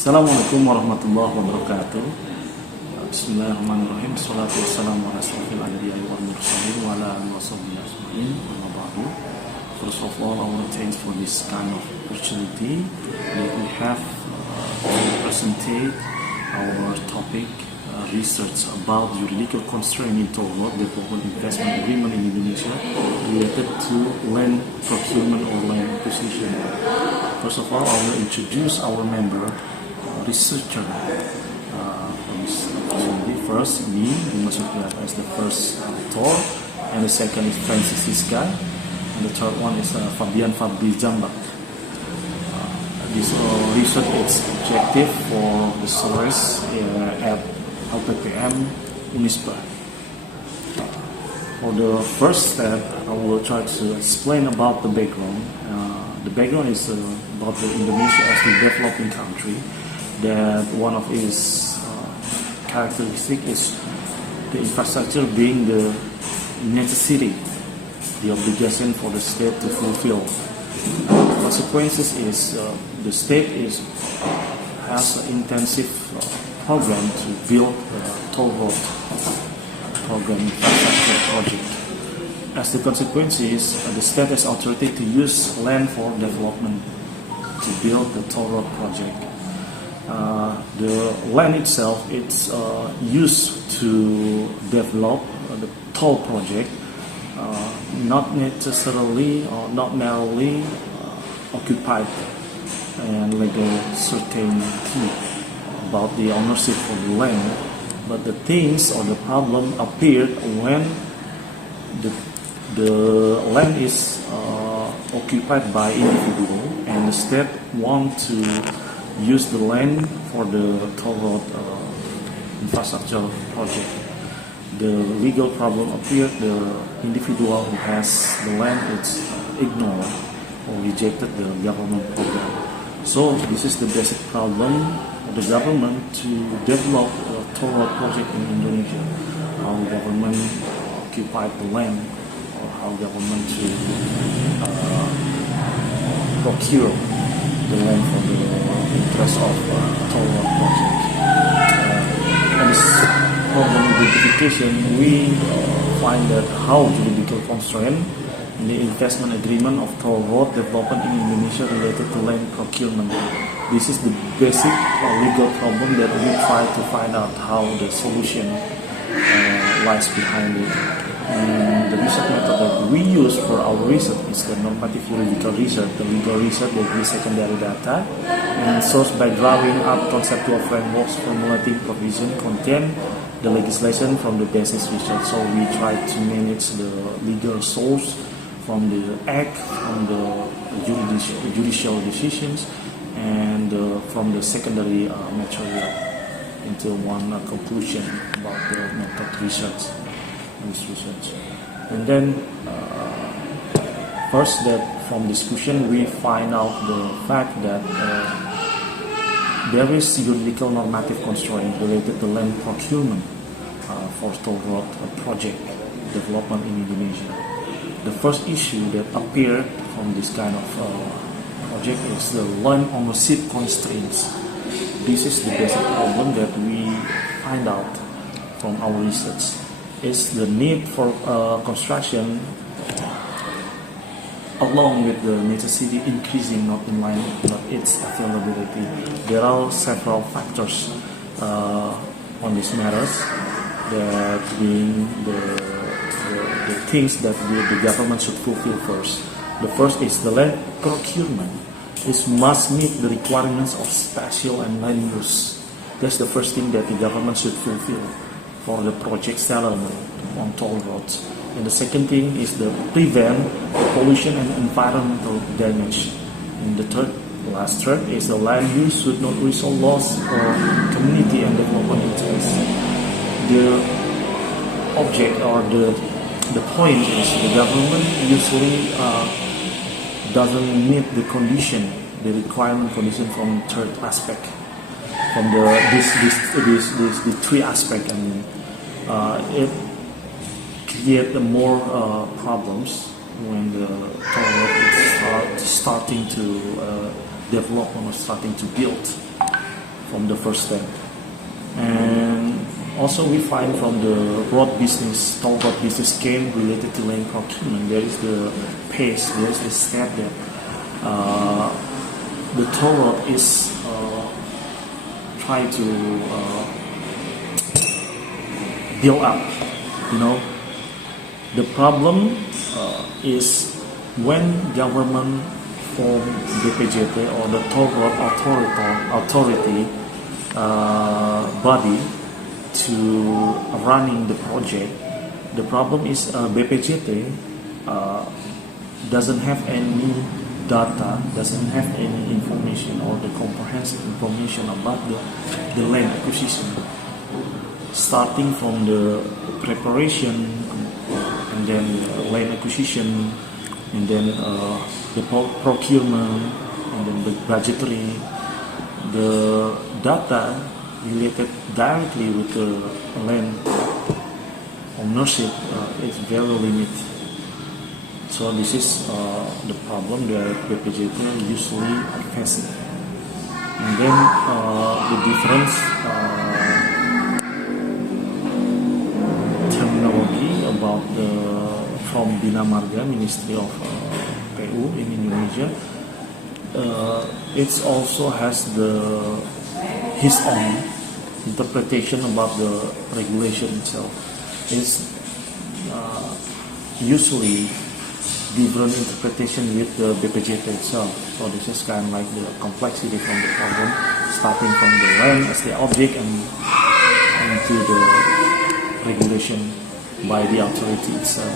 Assalamualaikum warahmatullahi wabarakatuh. Bismillahirrahmanirrahim. Wassalatu wassalamu ala asyrofil anbiya'i wal mursalin wa ala alihi washabbihi ajma'in. Amma ba'du. First of all, I want to thank for this kind of opportunity that we have to present our topic, research about juridical constraint in toll road development investment agreement in Indonesia related to land procurement or land acquisition. First of all, I will introduce our member, researcher from this opportunity. First, me, Rimba Supriatna, is the first author, and the second is Frency, Siska, and the third one is Fabian Jambak. This research is objective for the SoRes at LPPM Unisba. For the first step, I will try to explain about the background. The background is about the Indonesia as a developing country. That one of its characteristics is the infrastructure being the necessity, the obligation for the state to fulfill. Consequences is the state has an intensive program to build a toll road program infrastructure project. As the consequences, the state has authority to use land for development to build the toll road project. The land itself it's used to develop the toll project, not necessarily or not narrowly occupied and legal certainty about the ownership of the land, but the things or the problem appeared when the land is occupied by individual and the state want to use the land for the toll road infrastructure project. The legal problem appeared. The individual who has the land is ignored or rejected the government program. So this is the basic problem of the government to develop a toll road project in Indonesia. How government occupied the land, or how government to procure the land for the interest of toll road project. And this problem identification, we find that how juridical constraint in the investment agreement of toll road development in Indonesia related to land procurement. This is the basic legal problem that we try to find out how the solution lies behind it. And the research method that we use for our research is the normative juridical research, the legal research that gives secondary data and sourced by drawing up conceptual frameworks formulating provision contain the legislation from the basis research. So we try to manage the legal source from the act, from the judicial decisions, and from the secondary material into one conclusion about the method research. And then first, that from discussion we find out the fact that there is juridical normative constraint related to land procurement for toll road project development in Indonesia. The first issue that appeared from this kind of project is the land ownership constraints. This is the basic problem that we find out from our research. Is the need for construction along with the necessity increasing, not in line with its availability. There are several factors on these matters, that being the things that the government should fulfill first. The first is the land procurement. It must meet the requirements of spatial and land use. That's the first thing that the government should fulfill for the project settlement on toll roads. And the second thing is the prevent pollution and environmental damage. And the last third is the land use should not result loss or community and development interest. The object or the point is the government usually doesn't meet the condition, the requirement condition from third aspect. From the three aspects, and it creates more problems when the toll road is starting to develop or starting to build. from the first step. And also we find from the toll road business scheme related to land procurement, there is the pace, there is the step that the toll road is trying to build up. The problem is when government form BPJT or the toll road authority body to running the project. The problem is BPJT doesn't have any data, doesn't have any information or the comprehensive information about the land acquisition, starting from the preparation and then land acquisition and then the procurement and then the budgetary. The data related directly with the land ownership is very limited. So this is the problem that BPJT usually faces. And then the difference terminology about from Bina Marga, Ministry of PU in Indonesia, it also has his own interpretation about the regulation itself. It's usually different interpretation with the BPJT itself. So this is kind of like the complexity from the problem, starting from the land as the object and to the regulation by the authority itself.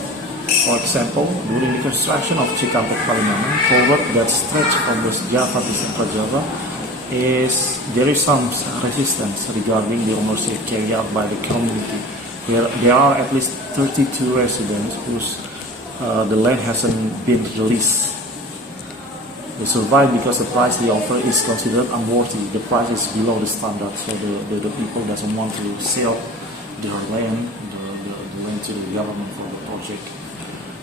For example, during the construction of Cikampek Palimanan, toll road that stretch from West Java to Central Java, there is some resistance regarding the ownership carried out by the community. There are at least 32 residents whose the land hasn't been released. They survive because the price they offer is considered unworthy. The price is below the standard, so the people doesn't want to sell their land, the land to the government for the project.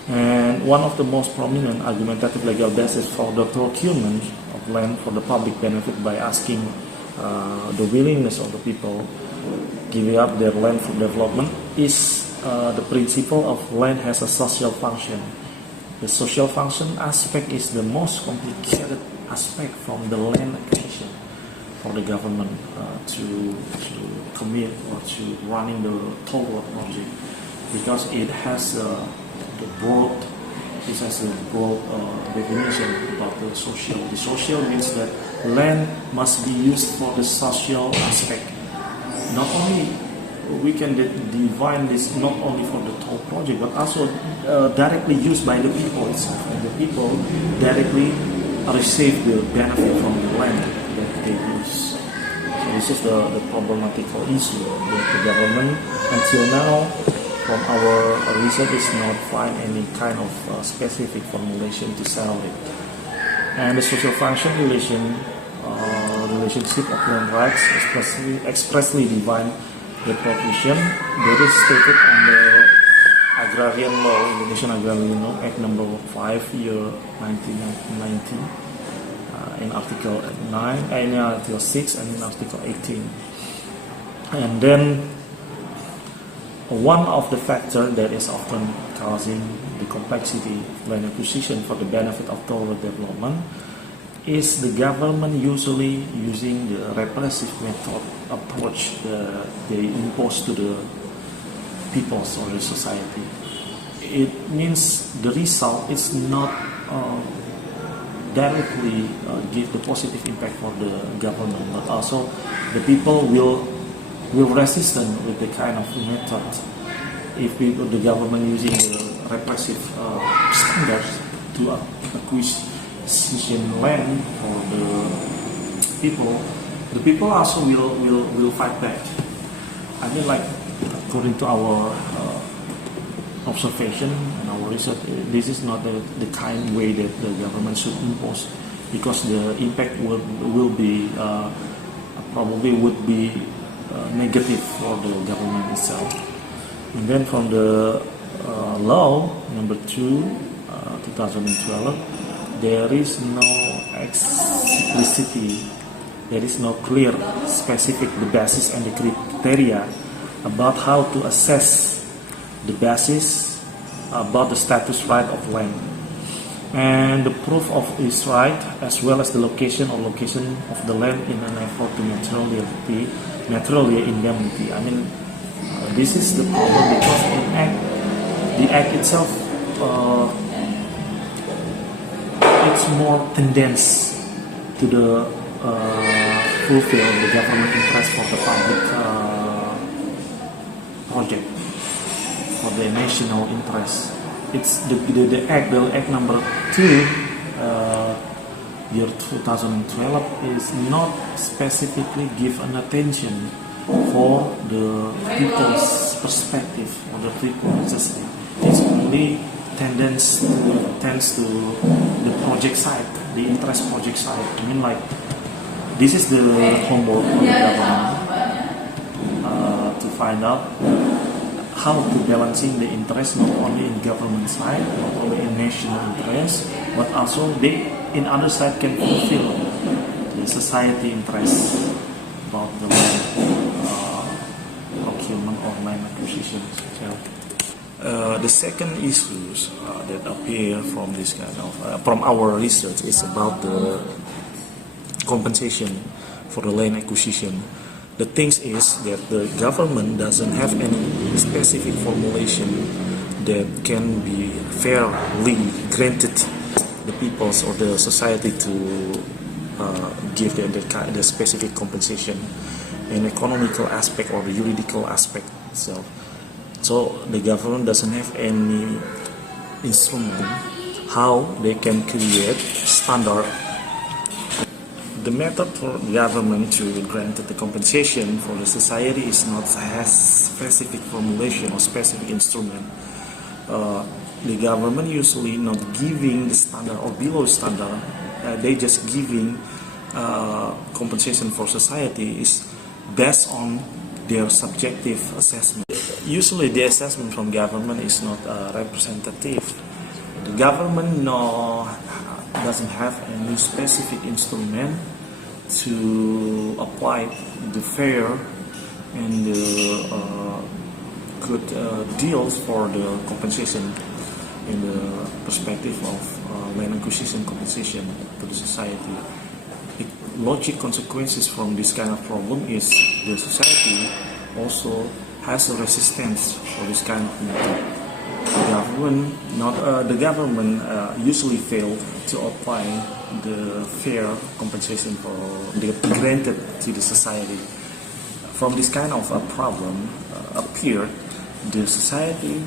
And one of the most prominent argumentative legal basis for the procurement of land for the public benefit by asking the willingness of the people giving up their land for development is the principle of land has a social function. The social function aspect is the most complicated aspect from the land acquisition for the government to commit or to running the toll road project, because it has a broad definition about the social. The social means that land must be used for the social aspect. Not only we can define this not only for the toll project, but also directly used by the people itself, and the people directly receive the benefit from the land that they use. So this is the problematical issue that the government until now, from our research, is not find any kind of specific formulation to settle it. And the social function relationship of land rights expressly define the provision that is stated on the Agrarian Law, Indonesian Agrarian Law Act number 5 year 1990 in Article 9, in Article 6 and in Article 18. And then one of the factors that is often causing the complexity of land acquisition for the benefit of toll road development is the government usually using the repressive method approach they impose to the peoples or the society. It means the result is not directly give the positive impact for the government, but also the people will resistant with the kind of method if the government using the repressive standards to acquisition land for the people also will fight back. I mean, like, according to our observation and our research, this is not the kind way that the government should impose, because the impact will be probably would be negative for the government itself. And then from the law number 2, 2012, there is no explicitly there is no clear, specific the basis and the criteria about how to assess the basis about the status right of land. And the proof of its right, as well as the location of the land in an effort to materially indemnity. I mean, this is the problem because the act itself, it's more tendency to the fulfill the government interest for the public project, for the national interest. It's the act number 2, year 2012, is not specifically give an attention for the people's perspective or the people's necessity. It's only tends to the project side, the interest project side. I mean, like, this is the homework for the government to find out how to balancing the interest not only in government side, not only in national interest, but also they in other side can fulfill the society interest about the land procurement or land acquisition. The second issues that appear from this kind of from our research is about the compensation for the land acquisition. The thing is that the government doesn't have any specific formulation that can be fairly granted the peoples or the society to give them the specific compensation in economical aspect or the juridical aspect itself. So the government doesn't have any instrument how they can create standard. The method for the government to grant the compensation for the society is not has specific formulation or specific instrument. The government usually not giving the standard or below standard. They just giving compensation for society is based on their subjective assessment. Usually the assessment from government is not representative. The government doesn't have any specific instrument to apply the fair and the good deals for the compensation in the perspective of land acquisition compensation to the society. The logic consequences from this kind of problem is the society also has a resistance for this kind of method. The government usually failed to apply the fair compensation for the granted to the society. From this kind of a problem appeared, the society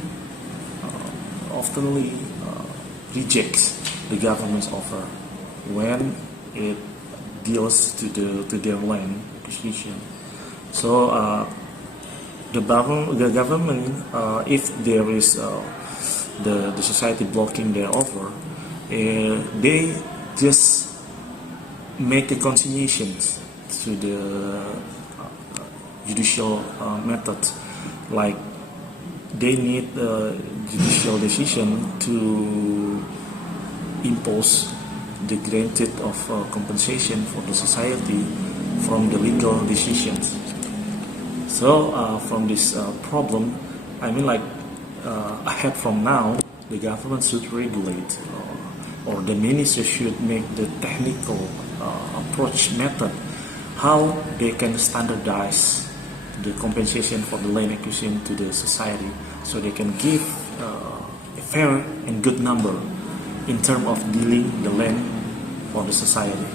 oftenly rejects the government's offer when it deals to their land acquisition. So the government, if there is the society blocking their offer, they just make a concession to the judicial method, like they need a judicial decision to impose the granted of compensation for the society from the legal decisions. So from this problem, I mean, like, ahead from now, the government should regulate or the ministry should make the technical approach method how they can standardize the compensation for the land acquisition to the society, so they can give a fair and good number in terms of dealing the land for the society.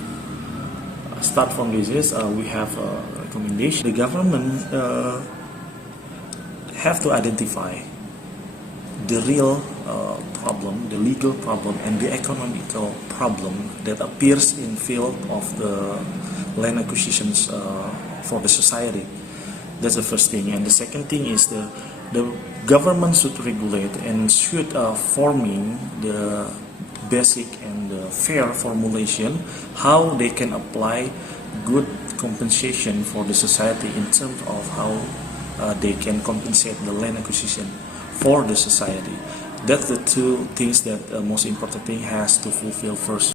Start from this is we have a recommendation. The government have to identify the real problem, the legal problem, and the economical problem that appears in field of the land acquisitions for the society. That's the first thing. And the second thing is the government should regulate and should forming the basic and fair formulation how they can apply good compensation for the society in terms of how they can compensate the land acquisition for the society. That's the two things that most important thing has to fulfill first.